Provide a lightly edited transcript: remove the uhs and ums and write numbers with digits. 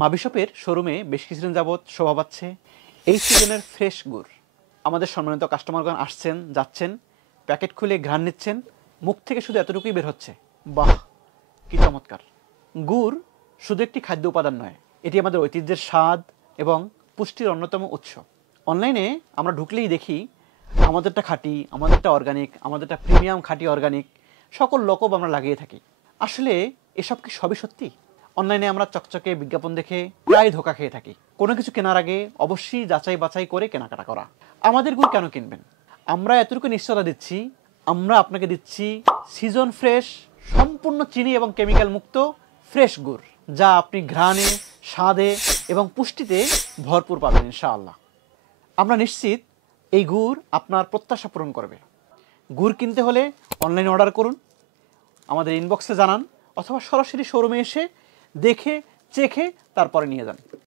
মাবিশপের শোরুমে বেশ কিছুদিন যাবৎ শোভা পাচ্ছে এই সিজনের ফ্রেশ গুড়। আমাদের সম্মানিত কাস্টমারগণ আসছেন যাচ্ছেন, প্যাকেট খুলে ঘ্রাণ নিচ্ছেন, মুখ থেকে শুধু এতটুকুই বের হচ্ছে, বাহ কি চমৎকার! গুড় শুধু একটি খাদ্য উপাদান নয়, এটি আমাদের ঐতিহ্যের স্বাদ এবং পুষ্টির অন্যতম উৎস। অনলাইনে আমরা ঢুকলেই দেখি আমাদেরটা খাঁটি, আমাদেরটা অর্গানিক, আমাদেরটা প্রিমিয়াম খাঁটি অর্গানিক, সকল লোকব আমরা লাগিয়ে থাকি। আসলে এসব কি সবই সত্যি? অনলাইনে আমরা চকচকে বিজ্ঞাপন দেখে প্রায় ধোঁকা খেয়ে থাকি। কোনো কিছু কেনার আগে অবশ্যই যাচাই বাছাই করে কেনাকাটা করা। আমাদের গুড় কেন কিনবেন? আমরা এতটুকু নিশ্চয়তা দিচ্ছি, আমরা আপনাকে দিচ্ছি সিজন ফ্রেশ, সম্পূর্ণ চিনি এবং কেমিক্যাল মুক্ত ফ্রেশ গুড়, যা আপনি ঘ্রাণে, স্বাদে এবং পুষ্টিতে ভরপুর পাবেন ইনশাআল্লাহ। আমরা নিশ্চিত এই গুড় আপনার প্রত্যাশা পূরণ করবে। গুড় কিনতে হলে অনলাইনে অর্ডার করুন, আমাদের ইনবক্সে জানান, অথবা সরাসরি শোরুমে এসে দেখে চেখে তারপরে নিয়ে যান।